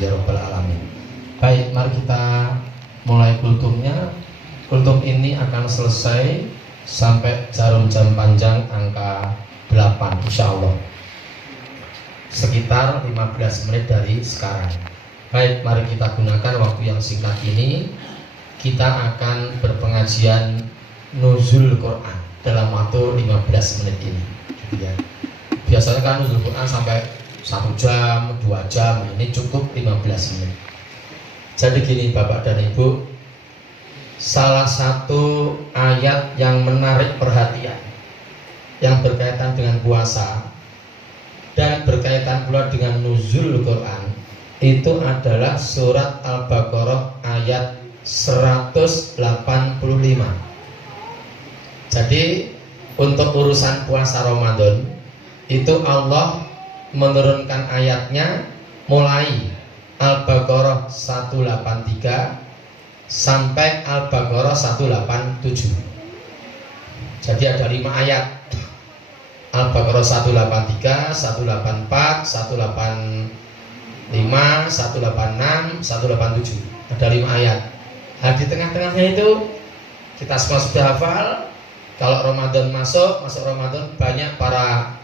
ya rabbal alamin. Baik, mari kita mulai kultumnya. Kultum ini akan selesai sampai jarum jam panjang angka 8 insyaallah, sekitar 15 menit dari sekarang. Baik, mari kita gunakan waktu yang singkat ini. Kita akan berpengajian nuzul Quran dalam waktu 15 menit ini, gitu ya. Biasanya kan nuzul Quran sampai 1 jam, 2 jam, ini cukup 15 menit. Jadi gini Bapak dan Ibu, salah satu ayat yang menarik perhatian yang berkaitan dengan puasa dan berkaitan pula dengan nuzul Quran itu adalah surat Al-Baqarah ayat 185. Jadi untuk urusan puasa Ramadan itu Allah menurunkan ayatnya mulai Al-Baqarah 183 sampai Al-Baqarah 187. Jadi ada 5 ayat. Al-Baqarah 183, 184, 185, 186, 187. Ada 5 ayat. Nah, di tengah-tengahnya itu kita semua sudah hafal. Kalau Ramadan masuk Ramadan, banyak para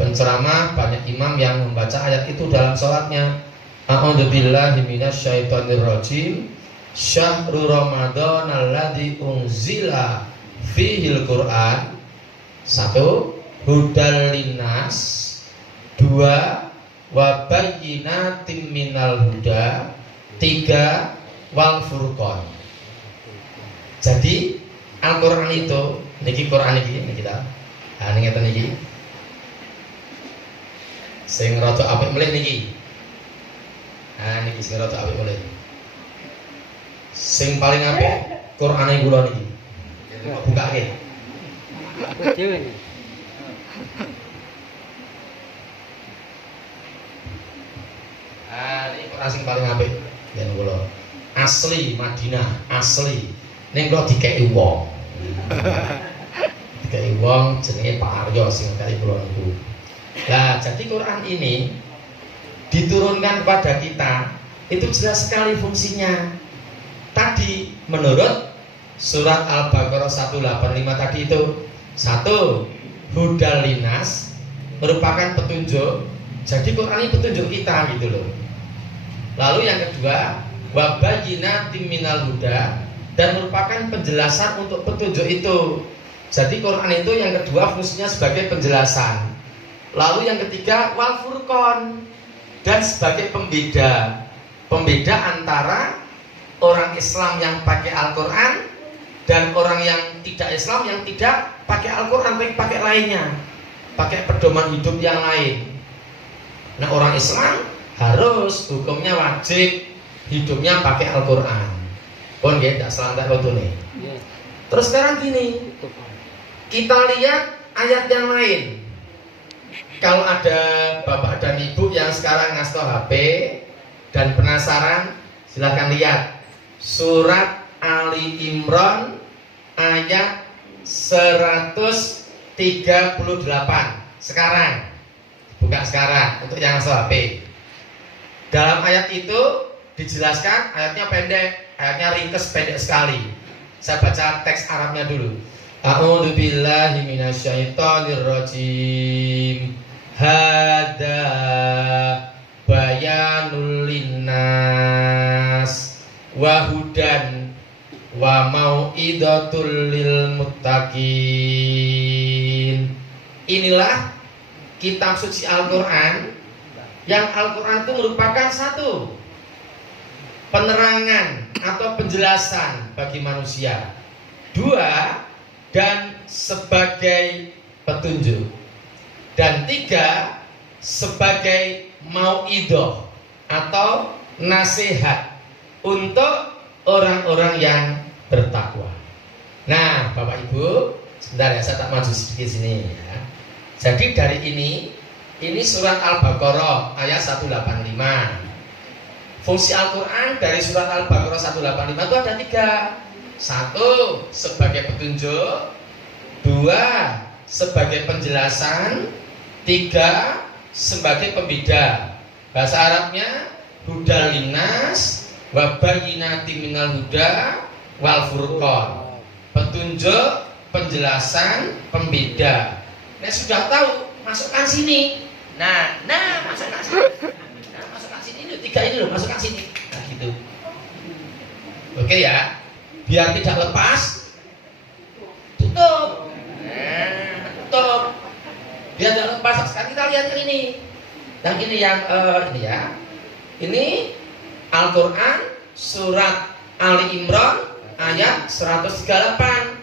penceramah, banyak imam yang membaca ayat itu dalam sholatnya. A'udzubillahi minasyaitonirrajim. Syahrul Ramadan alladzi unzila fihil Qur'an. 1. Hudal linnas. 2. Wa bayyinatin minal huda. 3. Wal furqan. Jadi Al-Qur'an itu niki Qur'an iki kita. Ha ngeten iki. Sing rada apik melih niki. Ha niki sing rada apik melih. Sing paling apik Qur'ane kula niki. Bukake. Dhewe niki. Ini Quran sing paling apik yen kula. Asli Madinah, asli. Ning kula dikeki wong. Dikeki wong jenenge Pak Aryo sing ngekeki kula niku. Lah, jadi Quran ini diturunkan pada kita itu jelas sekali fungsinya. Tadi menurut surat Al-Baqarah 185 tadi itu 1. Hudal linas merupakan petunjuk. Jadi Quran ini petunjuk kita gitu loh. Lalu yang kedua, wa bayyinatin minal huda, dan merupakan penjelasan untuk petunjuk itu. Jadi Quran itu yang kedua fungsinya sebagai penjelasan. Lalu yang ketiga wal furqan, dan sebagai pembeda. Pembeda antara orang Islam yang pakai Al-Quran dan orang yang tidak Islam yang tidak pakai Al-Quran, tapi pakai lainnya, pakai pedoman hidup yang lain. Nah, orang Islam harus hukumnya wajib hidupnya pakai Al-Quran. Pun nggih tak selantak kontune. Terus sekarang gini, kita lihat ayat yang lain. Kalau ada bapak dan ibu yang sekarang ngasto HP dan penasaran, silakan lihat surat Ali Imran ayat 138 sekarang. Buka sekarang untuk yang ngasto HP. Dalam ayat itu dijelaskan, ayatnya pendek, ayatnya ringkas, pendek sekali. Saya baca teks Arabnya dulu. A'udzubillahi minasyaitonirrajim. Hada bayanul linnas wa hudan wa mau'idatul lil muttaqin. Inilah kitab suci Al-Quran, yang Al-Quran itu merupakan satu penerangan atau penjelasan bagi manusia, 2 dan sebagai petunjuk, dan 3 sebagai mau'idah atau nasihat untuk orang-orang yang bertakwa. Nah, Bapak Ibu, sebentar ya, saya tak maju sedikit sini ya. Jadi dari ini surat Al-Baqarah ayat 185. Fungsi Al-Quran dari surat Al-Baqarah 185 itu ada 3. 1 sebagai petunjuk, 2 sebagai penjelasan, 3 sebagai pembeda. Bahasa Arabnya hudal linnas wa bayyinatin minal huda wal furqan. Petunjuk, penjelasan, pembeda. Nah, sudah tahu, masukkan sini. Nah, masukkan sini. Nah, masukkan sini loh, 3 ini loh, masukkan sini. Nah, gitu. Oke ya. Biar tidak lepas, tutup. Nah, tutup. Biar tidak lepas. Sekarang kita lihat yang ini. Yang ini yang ini ya. Ini Al-Qur'an surat Ali Imran ayat 138.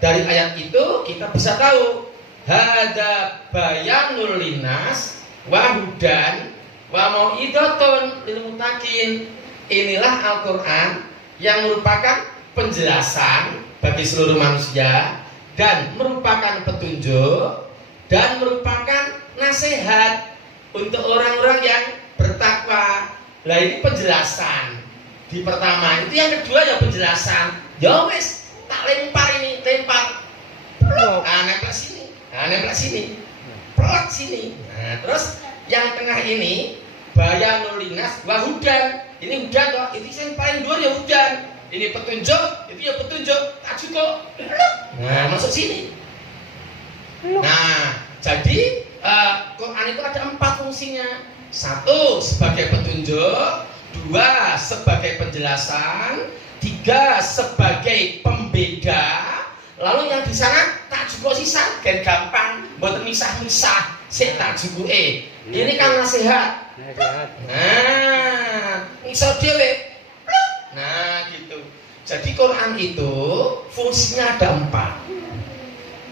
Dari ayat itu kita bisa tahu hada bayanul linnas wa hudan wa mau'izatun lil muttaqin. Inilah Al-Qur'an yang merupakan penjelasan bagi seluruh manusia dan merupakan petunjuk dan merupakan nasihat untuk orang-orang yang bertakwa. Lah ini penjelasan di pertama, itu yang kedua ya penjelasan. Ya wes, tak lempar ini, lempar. Nempel sini. Nempel sini. Plot sini. Nah, terus yang tengah ini bayanul linnas wa hudan. Ini hudan toh, itu yang paling luar ya hudan. Ini petunjuk, itu ya petunjuk. Tak cukup. Nah, masuk sini. Nah, jadi Quran itu ada 4 fungsinya. 1 sebagai petunjuk, 2 sebagai penjelasan, 3 sebagai pembeda. Lalu yang di sana tak cukup sisa, kan gampang, buat misah-misah, sik tak cukup Ini kan nasihat. Nah, misal dhewe. Nah, gitu. Jadi Quran itu fungsinya ada 4.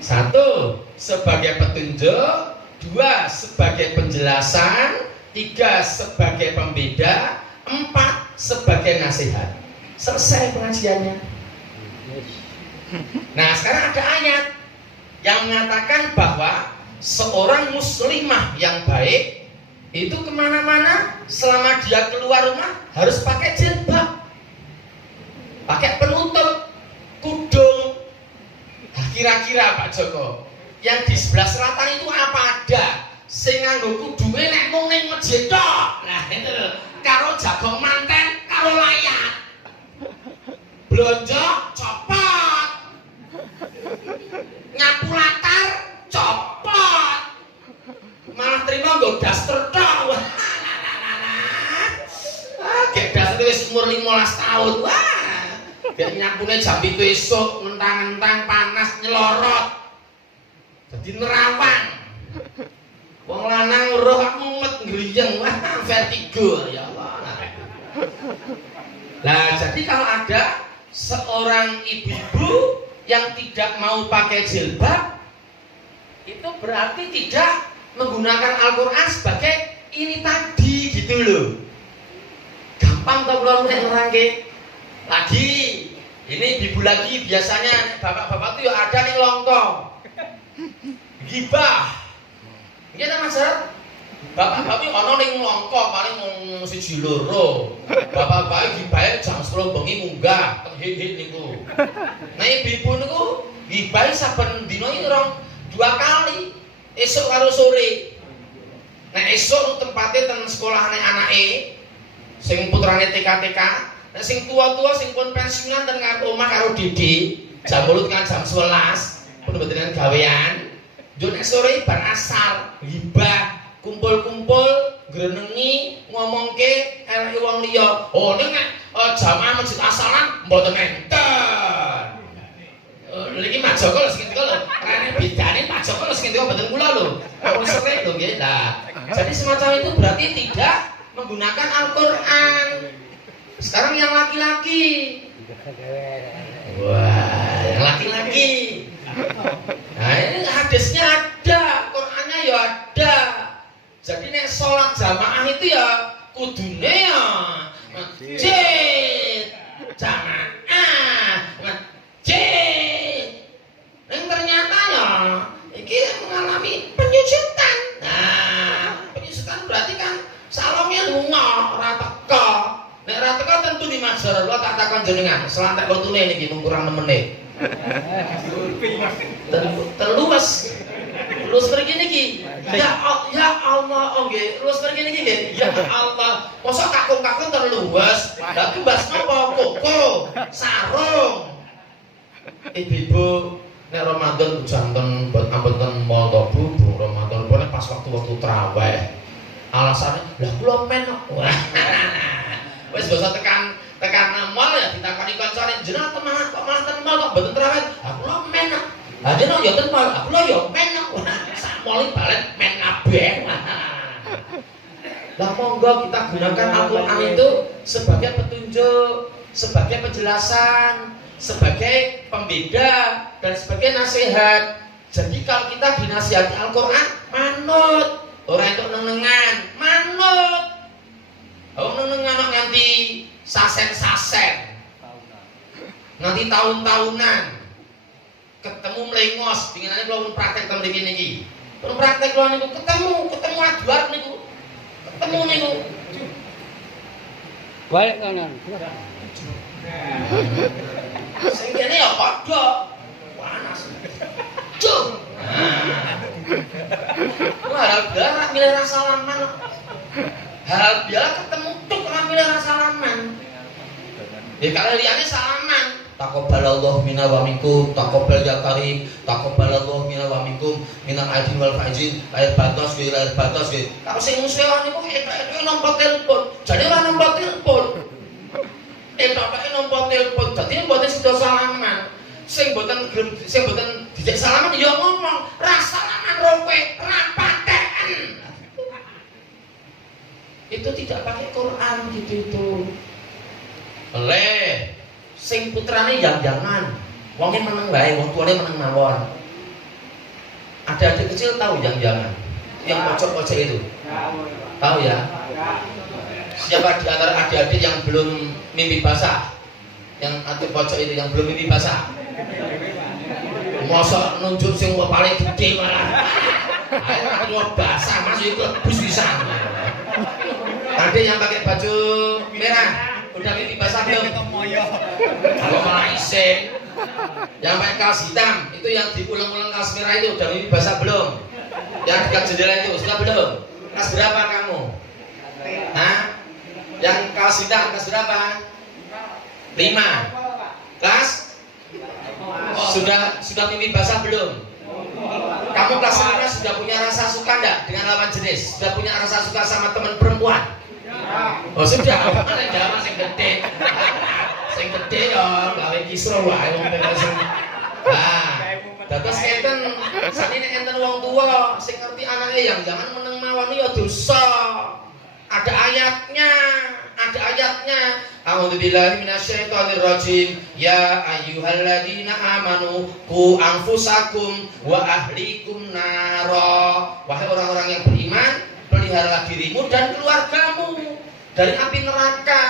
1 sebagai petunjuk, 2 sebagai penjelasan, 3 sebagai pembeda, 4 sebagai nasihat. Selesai pengajiannya. Nah, sekarang ada ayat yang mengatakan bahwa seorang muslimah yang baik itu kemana-mana selama dia keluar rumah harus pakai jilbab, pakai penutup kudung. Nah, kira-kira Pak Joko, yang di sebelah selatan itu apa ada? Sing nganggo kudunge nek mung ning masjid tok. Nah, itu karo jagong manten, karo layar. Blonjo copot. Nyapu latar copot. Malah terima nggo daster tok. Gek daster wis umur 15 tahun. Wah. Gek nyapune jam 7 esuk, mentang-mentang panas nyelorot. Jadi nerawang. Wong lanang roh mumet ngriyeng, wah vertigo ya Allah. Nah, jadi kalau ada seorang ibu-ibu yang tidak mau pakai jilbab, itu berarti tidak menggunakan Al-Qur'an sebagai ini tadi gitu loh. Gampang tau kalau nerangke. Lagi ini ibu lagi biasanya bapak-bapak tuh ya ada nih longkong. Gibah. Iya ta Mas? Bapak-bapak ono ning longko paling mung 1 loro. Bapak-bapak gibahe jam 10 bengi munggah teng hit-hit niku. Nah ibu-ibu niku gibahe saben dina iki 2 kali, esuk karo sore. Nah esuk tempate teng sekolahane anake sing putrane TK-TK. Nah sing tua-tua sing pun pensiunan teng omah karo Dede, jam 8 kan jam 11 pun mboten gawean. Yo nek sore bar asar, hibah, kumpul-kumpul, ngrenengi, ngomongke eleke wong liya. Oh ning nek jamaah masjid asalan mboten enten. Lagi Mas Joko lho sing ngendika lho. Karena bedane Pak Joko lho sing ngendika mboten kula lho. Aku sering lho nggih. Lah, jadi semacam itu berarti tidak menggunakan Al-Qur'an. Sekarang yang laki-laki. Wah, yang laki-laki. Nah ini hadisnya ada, Qur'annya ya ada. Jadi nek sholat jamaah itu ya kudune ya masjid jamaah masjid. Yang ternyata ya ini mengalami penyusutan. Nah penyusutan berarti kan salongnya lunga ora teka. Nek ora teka tentu di masyarakat Allah tak takon jenengan. Selantek wetune niki mung kurang 6 menit. Terluas Lu seperti niki. Ya Allah, nggih. Lu seperti niki nggih. Ya Allah. Mosok kakung-kakung terluwes. Lah ku mbas napa? Koko, sarung. Ibu-ibu nek Ramadan janten ampun mall to Bu, Ramadan boleh pas waktu-waktu traweh. Alasannya, lah kula men kok. Wis bosan tekan mall ya ditakoni kancane, jenengan teman kok malah ten mall kok mboten traweh. Lah kula men kok. Lah jenengan ya ten mall, kula ya men kok. Sak mall balen men kabeh. Lah monggo kita gunakan Al-Qur'an itu sebagai petunjuk, sebagai penjelasan, sebagai pembeda dan sebagai nasihat. Jadi kalau kita dinasihati Al-Qur'an, manut. Orang itu nengan, manut. Nengan nganti sasen-sasen. Nanti tahun-tahunan. Ketemu melengos, dinginane kula praktek teng mriki niki. Pun praktek kula niku ketemu aduar niku. Ketemu niku. Balik kanan. Sing kene ya padha. Panas. Cuk. Halal biala milih salaman. Halal biala ketemu tuk ora milih salaman. Ya kalau liyane salaman. Taqabbalallahu minna wa minkum, taqabbal ya karim, taqabbalallahu minna wa minkum, minal aidin wal faizin, lahir batas ge. Kalau sing musuh niku etok-etok nomor telepon, jane ora nomor telepon. Etok-etok nomor telepon, dadi mboten sida salaman. Sing mboten dijak salaman ya ngomong, ra salaman rowe, ra paten. Itu tidak pakai Quran gitu itu. Oleh sing putrane jangan wonge meneng wae, wong tuane meneng mawon. Ada adik kecil tahu jangan yang pojok-pojok itu? Tahu ya? Siapa di antara adik-adik yang belum mimpi basah? Yang adik pojok itu yang belum mimpi basah? Mosok nunjuk sing paling gede malah. Ayo basah masih lebus pisan. Adik yang pakai baju merah udah mimpi basah belum? Kalau malah iseng. Yang pakai kaos hitam itu yang diulang-ulang kaos merah itu udah mimpi basah belum? Yang dekat jendela itu sudah belum? Kelas berapa kamu? Hah? Yang kaos hitam kelas berapa? 5. Kelas? Sudah mimpi basah belum? Kamu kelas 5 sudah punya rasa suka enggak dengan lawan jenis? Sudah punya rasa suka sama teman perempuan? Oh sudah, ada jaman sing gede. Sing gede ya gawe kisro wae wong sing. Nah, dados enten sakniki enten wong tua sing ngerti anake yang jangan meneng mawon ya dosa. Ada ayatnya. A'udzubillahi minasyaitonir rajim. Ya ayyuhalladzina amanu qu anfusakum wa ahlikum nara. Wahai orang-orang yang beriman, peliharalah dirimu dan keluargamu dari api neraka.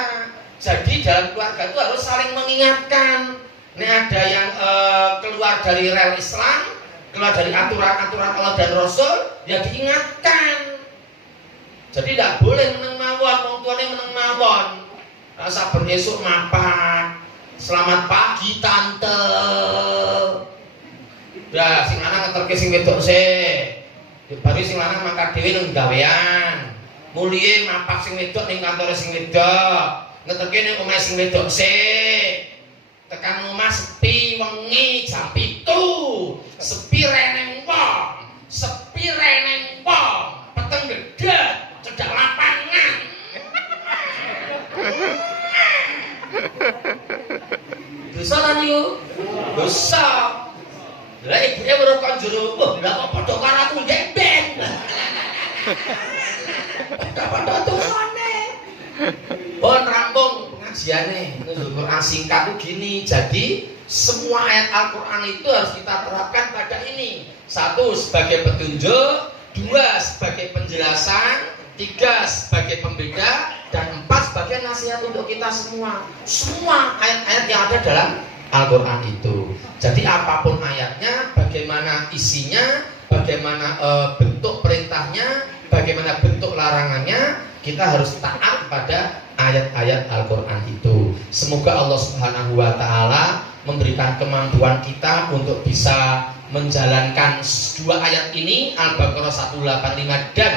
Jadi dalam keluarga itu harus saling mengingatkan. Ini ada yang keluar dari rel Islam, keluar dari aturan-aturan Allah dan Rasul, ya diingatkan. Jadi tidak boleh meneng mawon, wong tuane meneng mawon. Rasa beresuk mapak. Selamat pagi tante. Ya sing lanang ngeterke sing wedok sik. Baru sing lanang mangkat dhewe nang gawean. Mulih mapak sing wedok ning kantore sing wedok. Ngeterke ning omahe sing wedok sik. Tekan omah sepi wengi jam 7. Sepi reneng wong. Peteng gedhe cedak lapangan. Dosa kan yo? Dosa. Lah ibune weruh kon jero, wah lha kok padha karo aku ndek-ndek. Padha dosane. Pun rampung pengajiane. Quran singkat itu gini. Jadi semua ayat Al-Qur'an itu harus kita terapkan pada ini. 1 sebagai petunjuk, 2 sebagai penjelasan, 3 sebagai pembeda, dan 4 sebagai nasihat untuk kita semua. Semua ayat-ayat yang ada dalam Al-Quran itu. Jadi apapun ayatnya, bagaimana isinya, bagaimana bentuk perintahnya, bagaimana bentuk larangannya, kita harus taat pada ayat-ayat Al-Quran itu. Semoga Allah Subhanahu wa Ta'ala memberikan kemampuan kita untuk bisa menjalankan dua ayat ini, Al-Baqarah 185 dan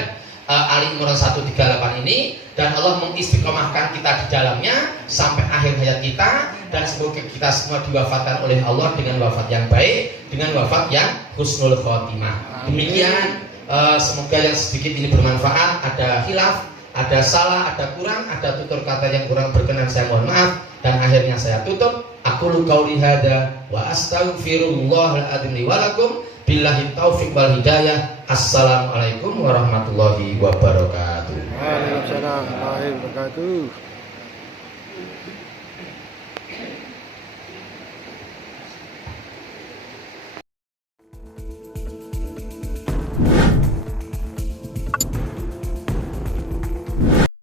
Ali Imran 138 ini, dan Allah mengistiqomahkan kita di dalamnya sampai akhir hayat kita, dan semoga kita semua diwafatkan oleh Allah dengan wafat yang baik, dengan wafat yang husnul khotimah. Demikian, semoga yang sedikit ini bermanfaat. Ada khilaf, ada salah, ada kurang, ada tutur kata yang kurang berkenan, saya mohon maaf, dan akhirnya saya tutup. Aqulu qauli hadza wa astaghfirullahal adzim li wa lakum. Billahi taufiq wal hidayah. Assalamualaikum warahmatullahi wabarakatuh. Waalaikumsalam warahmatullahi wabarakatuh.